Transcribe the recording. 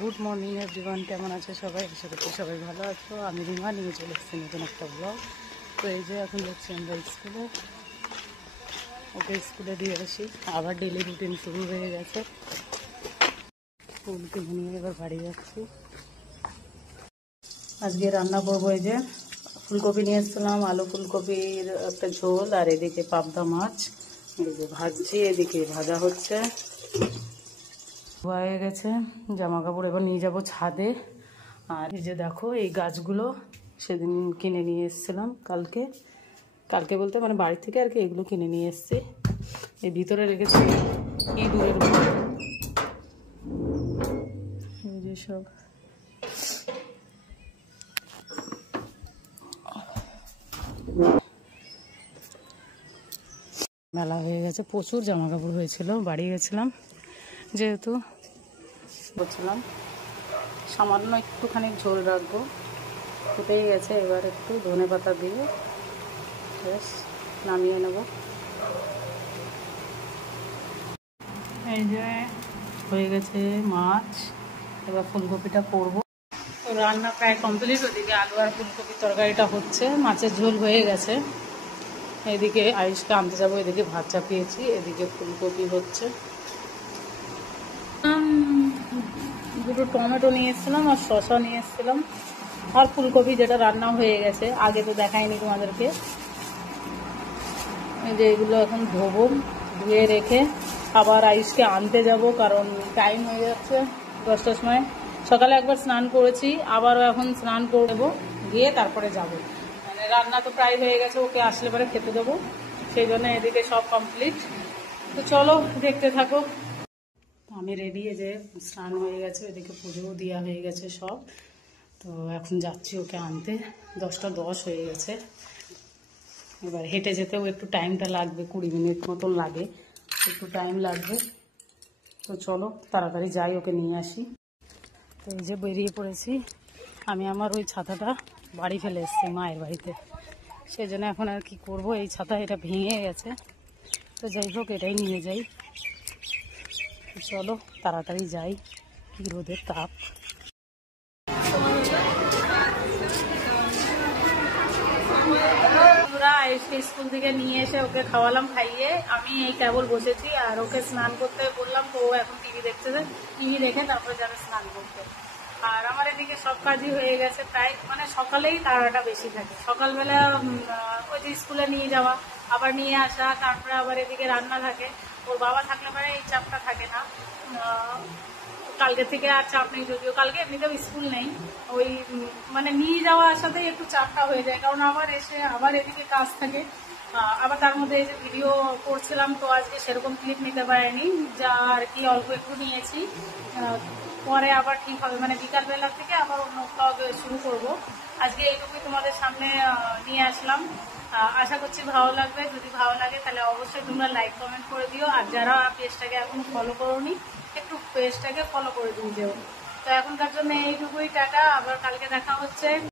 Good morning everyone, কেমন আছে সবাই? আশা করছি সবাই ভালো আছো। আমি রিমা নিয়ে চলে এসেছি নতুন একটা ব্লগ। তো এই যে এখন যাচ্ছি আমরা স্কুলে, ওকে স্কুলে দিয়ে আসি। আবার ডেলি রুটিন শুরু হয়ে গেছে। স্কুলকে নিয়ে এবার বাড়ি যাচ্ছি। আজকে রান্না করবো, এই যে ফুলকপি নিয়ে এসেছিলাম, আলু ফুলকপির একটা ঝোল, আর এদিকে পাবদা মাছ এই যে ভাজছি, এদিকে ভাজা হচ্ছে। হয়ে গেছে জামা কাপড়, এবার নিয়ে যাব ছাদে। আর এই যে দেখো এই গাছগুলো সেদিন কিনে নিয়ে এসেছিলাম, কালকে বলতে মানে বাড়ি থেকে আর কি, এগুলো কিনে নিয়ে এসেছি। এই ভিতরে রেখেছি ইঁদুরের ভয়, এই যে সব মেলা হয়ে গেছে। প্রচুর জামা কাপড় হয়েছিল, বাড়ি গেছিলাম যেহেতু, বলছিলাম সামান্য একটুখানি ঝোল রাখবো, ফুটেই গেছে। এবার একটু ধনে পাতা দিয়ে বেশ নামিয়ে নেব। এই যে হয়ে গেছে মাছ, এবার ফুলকপিটা করবো। তো রান্না প্রায় কমপ্লিট। ওদিকে আলু আর ফুলকপির তরকারিটা হচ্ছে, মাছের ঝোল হয়ে গেছে। এদিকে আয়ুষকে আনতে যাবো, এদিকে ভাত চাপিয়েছি, এদিকে ফুলকপি হচ্ছে। দুটো টমেটো নিয়ে এসেছিলাম আর শসা নিয়ে এসেছিলাম, আর ফুলকপি যেটা রান্না হয়ে গেছে, আগে তো দেখাইনি তোমাদেরকে। এই যে এগুলো এখন ধোবো, ধুয়ে রেখে আবার আয়ুষকে আনতে যাব, কারণ টাইম হয়ে যাচ্ছে 10টার সময়। সকালে একবার স্নান করেছি, আবারও এখন স্নান করে দেবো, গিয়ে তারপরে যাব। মানে রান্না তো প্রায় হয়ে গেছে, ওকে আসলে পরে খেতে দেবো, সেই জন্য এদিকে সব কমপ্লিট। তো চলো দেখতে থাকো। আমি রেডি, যে স্নান হয়ে গেছে, ওইদিকে পুজোও দেওয়া হয়ে গেছে সব। তো এখন যাচ্ছি ওকে আনতে, 10টা 10 হয়ে গেছে। এবার হেঁটে যেতেও একটু টাইমটা লাগবে, 20 মিনিট মতন লাগে, একটু টাইম লাগবে। তো চলো তাড়াতাড়ি যাই, ওকে নিয়ে আসি। তো এই যে বেরিয়ে পড়েছি আমি। আমার ওই ছাতাটা বাড়ি ফেলে এসেছি মায়ের বাড়িতে, সেই জন্য এখন আর কি করবো, এই ছাতা এটা ভেঙে গেছে। তো যাই হোক, এটাই নিয়ে যাই। চলো তাড়াতাড়ি যাই, কি রোদের তাপ। আয়ুষকে স্কুল থেকে নিয়ে এসে ওকে খাওয়ালাম, খাইয়ে আমি এই কেবল বসেছি, আর ওকে স্নান করতে বললাম। তো ও এখন টিভি দেখতেছে, টিভি দেখে তারপরে যাবে স্নান করতে। আর আমার এদিকে সব কাজই হয়ে গেছে প্রায়, মানে সকালেই তাড়াটা বেশি থাকে। সকালবেলা ওই যে স্কুলে নিয়ে যাওয়া, আবার নিয়ে আসা, তারপরে আবার এদিকে রান্না থাকে। ওর বাবা থাকলে পরে এই চাপটা থাকে না। কালকে থেকে আর চাপ নেই, যদিও কালকে এমনিতেও স্কুল নেই। ওই মানে নিয়ে যাওয়া আসাতেই একটু চাপটা হয়ে যায়, কারণ আবার এসে আবার এদিকে কাজ থাকে। আবার তার মধ্যে এই যে ভিডিও করছিলাম, তো আজকে সেরকম ক্লিপ নিতে পারিনি, যা আর কি অল্প একটু নিয়েছি। পরে আবার ঠিক হবে, মানে বিকালবেলা থেকে আবার অন্য ব্লগ শুরু করব। আজকে এইটুকুই তোমাদের সামনে নিয়ে আসলাম। আশা করছি ভালো লাগবে। যদি ভালো লাগে তাহলে অবশ্যই তোমরা লাইক কমেন্ট করে দিও, আর যারা পেজটাকে এখনো ফলো করোনি একটু পেজটাকে ফলো করে দিয়ে যেও। তো এখনকার জন্য এইটুকুই, টাটা, আবার কালকে দেখা হচ্ছে।